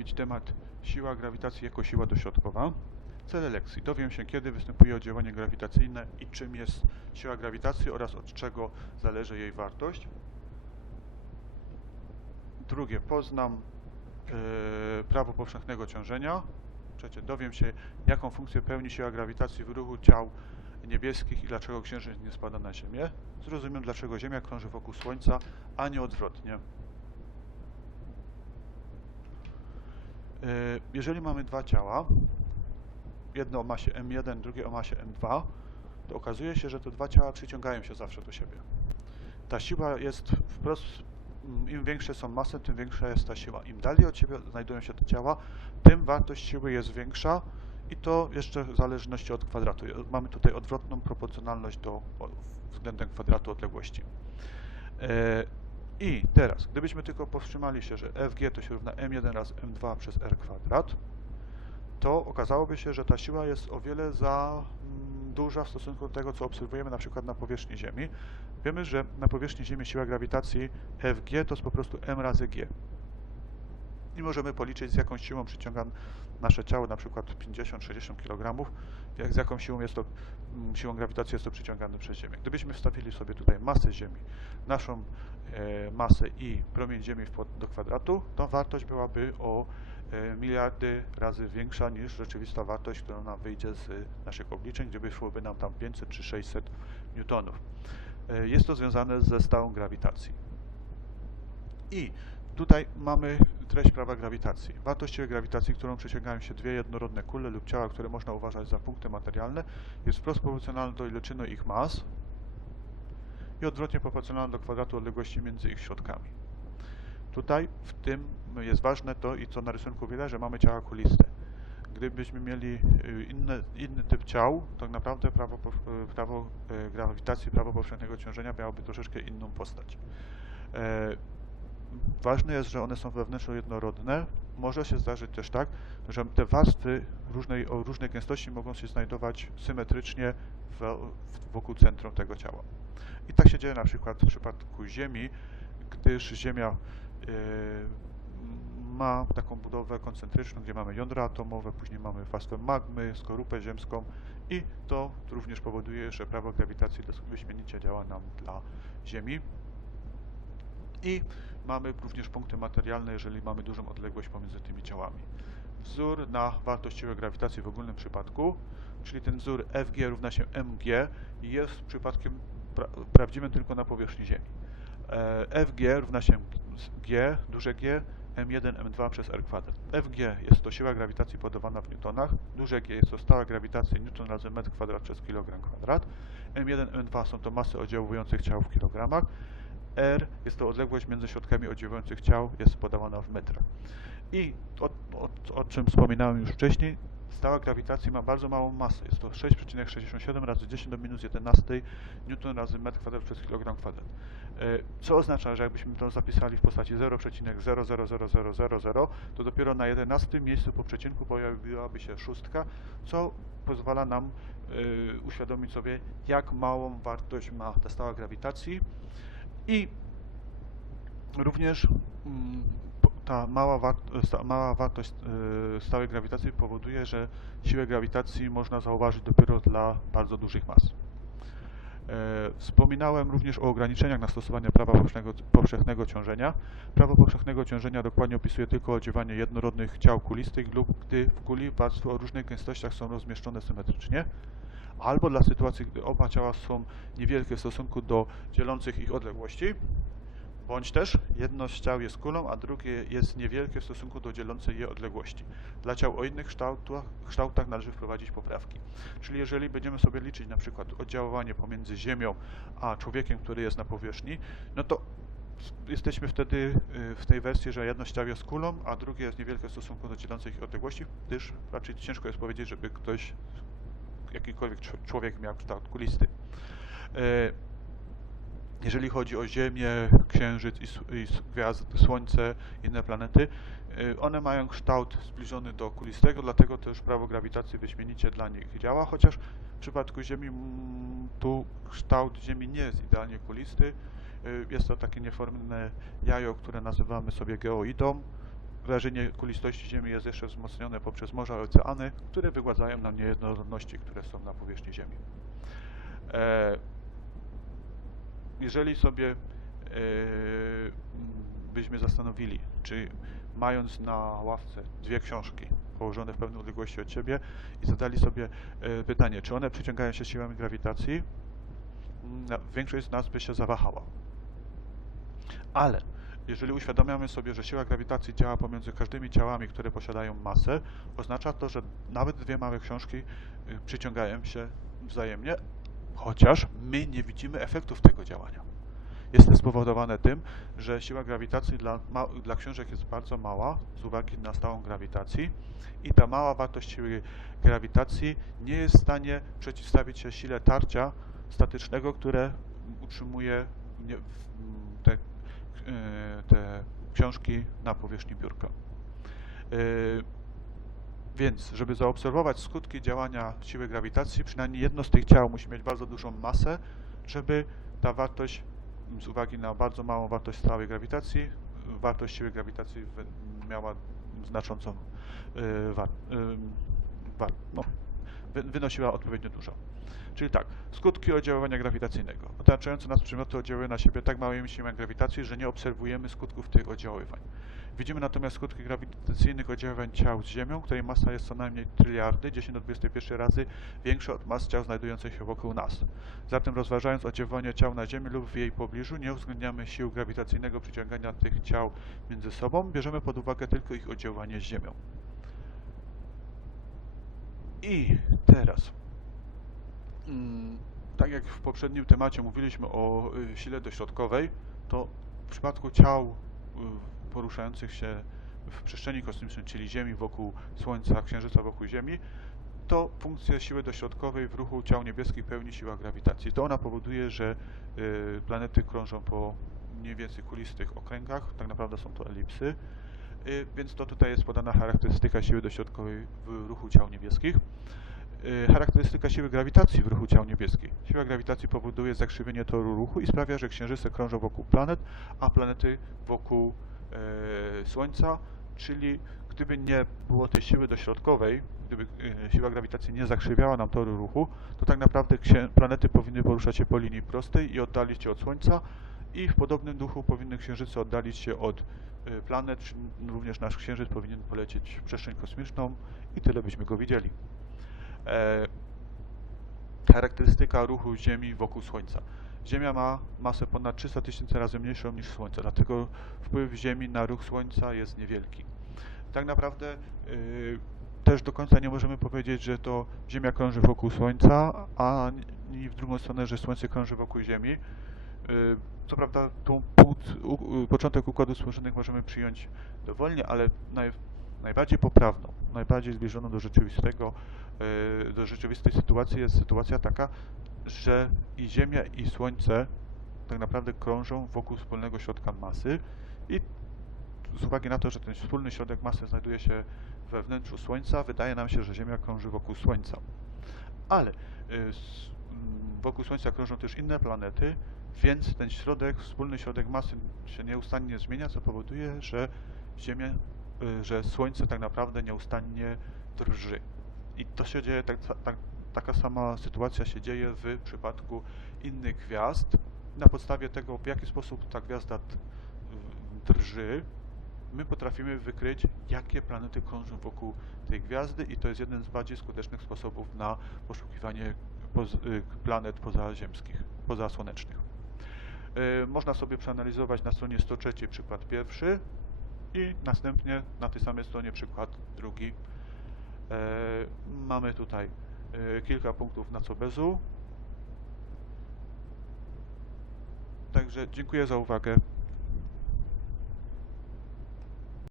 mieć temat siła grawitacji jako siła dośrodkowa. Cele lekcji. Dowiem się, kiedy występuje oddziaływanie grawitacyjne i czym jest siła grawitacji oraz od czego zależy jej wartość. Drugie, poznam e, prawo powszechnego ciążenia. Trzecie, dowiem się, jaką funkcję pełni siła grawitacji w ruchu ciał niebieskich i dlaczego Księżyc nie spada na Ziemię. Zrozumiem, dlaczego Ziemia krąży wokół Słońca, a nie odwrotnie. E, Jeżeli mamy dwa ciała, jedno o masie M1, drugie o masie M2, to okazuje się, że te dwa ciała przyciągają się zawsze do siebie. Ta siła jest wprost, mm, im większe są masy, tym większa jest ta siła. Im dalej od siebie znajdują się te ciała, tym wartość siły jest większa i to jeszcze w zależności od kwadratu. Mamy tutaj odwrotną proporcjonalność do względem kwadratu odległości. I teraz, gdybyśmy tylko powstrzymali się, że Fg to się równa m1 razy m2 przez r kwadrat, to okazałoby się, że ta siła jest o wiele za mm, duża w stosunku do tego, co obserwujemy na przykład na powierzchni Ziemi. Wiemy, że na powierzchni Ziemi siła grawitacji Fg to jest po prostu m razy g. I możemy policzyć, z jaką siłą przyciąga nasze ciało, na przykład 50-60 kg, jak, z jaką siłą jest to, mm, siłą grawitacji jest to przyciągane przez Ziemię. Gdybyśmy wstawili sobie tutaj masę Ziemi, naszą e, masę i promień Ziemi w, do kwadratu, to wartość byłaby o e, miliardy razy większa niż rzeczywista wartość, która nam wyjdzie z naszych obliczeń, gdzie wyszłoby nam tam 500 czy 600 newtonów. E, Jest to związane ze stałą grawitacji. I tutaj mamy treść prawa grawitacji. Wartość siły grawitacji, którą przyciągają się dwie jednorodne kule lub ciała, które można uważać za punkty materialne, jest wprost proporcjonalna do iloczyny ich mas i odwrotnie proporcjonalna do kwadratu odległości między ich środkami. Tutaj w tym jest ważne to i co na rysunku widać, że mamy ciała kuliste. Gdybyśmy mieli y, inne, inny typ ciał, tak naprawdę prawo, y, prawo y, grawitacji, prawo powszechnego ciążenia miałoby troszeczkę inną postać. Ważne jest, że one są wewnętrzno jednorodne. Może się zdarzyć też tak, że te warstwy różnej, o różnej gęstości mogą się znajdować symetrycznie w, wokół centrum tego ciała. I tak się dzieje na przykład w przypadku Ziemi, gdyż Ziemia e, ma taką budowę koncentryczną, gdzie mamy jądra atomowe, później mamy warstwę magmy, skorupę ziemską i to również powoduje, że prawo grawitacji wyśmienicie działa nam dla Ziemi. I mamy również punkty materialne, jeżeli mamy dużą odległość pomiędzy tymi ciałami. Wzór na wartość siły grawitacji w ogólnym przypadku, czyli ten wzór Fg równa się mg, jest przypadkiem pra prawdziwym tylko na powierzchni Ziemi. E, Fg równa się g, duże G, m1, m2 przez r kwadrat. Fg jest to siła grawitacji podawana w newtonach, duże G jest to stała grawitacja newton razy metr kwadrat przez kilogram kwadrat, m1, m2 są to masy oddziałujących ciał w kilogramach, R jest to odległość między środkami oddziałujących ciał, jest podawana w metrach. I o, o, o czym wspominałem już wcześniej, stała grawitacji ma bardzo małą masę. Jest to 6,67 razy 10 do minus 11 newton razy metr kwadrat przez kilogram kwadrat. E, Co oznacza, że jakbyśmy to zapisali w postaci 0,00000, to dopiero na 11 miejscu po przecinku pojawiłaby się szóstka, co pozwala nam e, uświadomić sobie, jak małą wartość ma ta stała grawitacji. I również mm, ta mała, sta, mała wartość y, stałej grawitacji powoduje, że siłę grawitacji można zauważyć dopiero dla bardzo dużych mas. E, Wspominałem również o ograniczeniach na stosowanie prawa powszechnego, powszechnego ciążenia. Prawo powszechnego ciążenia dokładnie opisuje tylko odziewanie jednorodnych ciał kulistych lub gdy w kuli warstwy o różnych gęstościach są rozmieszczone symetrycznie, albo dla sytuacji, gdy oba ciała są niewielkie w stosunku do dzielących ich odległości, bądź też jedno z ciał jest kulą, a drugie jest niewielkie w stosunku do dzielącej je odległości. Dla ciał o innych kształtach, kształtach należy wprowadzić poprawki. Czyli jeżeli będziemy sobie liczyć na przykład oddziaływanie pomiędzy Ziemią a człowiekiem, który jest na powierzchni, no to jesteśmy wtedy y, w tej wersji, że jedno z ciał jest kulą, a drugie jest niewielkie w stosunku do dzielących ich odległości, gdyż raczej ciężko jest powiedzieć, żeby ktoś, jakikolwiek czł- człowiek miał kształt kulisty. E, jeżeli chodzi o Ziemię, Księżyc i, gwiazdy, Słońce, inne planety, y, one mają kształt zbliżony do kulistego, dlatego też prawo grawitacji wyśmienicie dla nich działa, chociaż w przypadku Ziemi tu kształt Ziemi nie jest idealnie kulisty. Y, Jest to takie nieformne jajo, które nazywamy sobie geoidą. Wrażenie kulistości Ziemi jest jeszcze wzmocnione poprzez morza i oceany, które wygładzają nam niejednorodności, które są na powierzchni Ziemi. E, jeżeli sobie e, byśmy zastanowili, czy mając na ławce dwie książki położone w pewnej odległości od siebie i zadali sobie e, pytanie, czy one przyciągają się siłami grawitacji, większość z nas by się zawahała. Ale jeżeli uświadamiamy sobie, że siła grawitacji działa pomiędzy każdymi ciałami, które posiadają masę, oznacza to, że nawet dwie małe książki y, przyciągają się wzajemnie, chociaż my nie widzimy efektów tego działania. Jest to spowodowane tym, że siła grawitacji dla, dla książek jest bardzo mała z uwagi na stałą grawitacji i ta mała wartość siły grawitacji nie jest w stanie przeciwstawić się sile tarcia statycznego, które utrzymuje te książki na powierzchni biurka. E, Więc, żeby zaobserwować skutki działania siły grawitacji, przynajmniej jedno z tych ciał musi mieć bardzo dużą masę, żeby ta wartość, z uwagi na bardzo małą wartość stałej grawitacji, wartość siły grawitacji miała znaczącą e, wa- em, wa- no, wynosiła odpowiednio dużo. Czyli tak, skutki oddziaływania grawitacyjnego. Otaczające nas przedmioty oddziałują na siebie tak małymi siłami grawitacji, że nie obserwujemy skutków tych oddziaływań. Widzimy natomiast skutki grawitacyjnych oddziaływań ciał z Ziemią, której masa jest co najmniej tryliardy, 10 do 21 razy większa od mas ciał znajdujących się wokół nas. Zatem rozważając oddziaływanie ciał na Ziemi lub w jej pobliżu, nie uwzględniamy sił grawitacyjnego przyciągania tych ciał między sobą, bierzemy pod uwagę tylko ich oddziaływanie z Ziemią. I teraz Mm, tak jak w poprzednim temacie mówiliśmy o y, sile dośrodkowej, to w przypadku ciał y, poruszających się w przestrzeni kosmicznej, czyli Ziemi wokół Słońca, Księżyca wokół Ziemi, to funkcję siły dośrodkowej w ruchu ciał niebieskich pełni siła grawitacji. To ona powoduje, że y, planety krążą po mniej więcej kulistych okręgach, tak naprawdę są to elipsy, więc to tutaj jest podana charakterystyka siły dośrodkowej w ruchu ciał niebieskich. Y, Charakterystyka siły grawitacji w ruchu ciał niebieskich. Siła grawitacji powoduje zakrzywienie toru ruchu i sprawia, że księżyce krążą wokół planet, a planety wokół e, Słońca, czyli gdyby nie było tej siły dośrodkowej, gdyby e, siła grawitacji nie zakrzywiała nam toru ruchu, to tak naprawdę planety powinny poruszać się po linii prostej i oddalić się od Słońca i w podobnym duchu powinny księżyce oddalić się od e, planet, również nasz księżyc powinien polecieć w przestrzeń kosmiczną i tyle byśmy go widzieli charakterystyka ruchu Ziemi wokół Słońca. Ziemia ma masę ponad 300 tysięcy razy mniejszą niż Słońce, dlatego wpływ Ziemi na ruch Słońca jest niewielki. Tak naprawdę y, też do końca nie możemy powiedzieć, że to Ziemia krąży wokół Słońca, a ni w drugą stronę, że Słońce krąży wokół Ziemi. Y, Co prawda, tą u, początek układu słonecznych możemy przyjąć dowolnie, ale naj, najbardziej poprawną, najbardziej zbliżoną do rzeczywistego, y, do rzeczywistej sytuacji jest sytuacja taka, że i Ziemia i Słońce tak naprawdę krążą wokół wspólnego środka masy i z uwagi na to, że ten wspólny środek masy znajduje się we wnętrzu Słońca, wydaje nam się, że Ziemia krąży wokół Słońca. Ale y, s- m, wokół Słońca krążą też inne planety, więc ten środek, wspólny środek masy się nieustannie zmienia, co powoduje, że Ziemia, że Słońce tak naprawdę nieustannie drży. I to się dzieje, tak, tak, taka sama sytuacja się dzieje w przypadku innych gwiazd. Na podstawie tego, w jaki sposób ta gwiazda drży, my potrafimy wykryć, jakie planety krążą wokół tej gwiazdy i to jest jeden z bardziej skutecznych sposobów na poszukiwanie poz, y, planet pozaziemskich, pozasłonecznych. Y, Można sobie przeanalizować na stronie 103 przykład pierwszy i następnie na tej samej stronie przykład drugi. E, Mamy tutaj e, kilka punktów na co bezu. Także dziękuję za uwagę.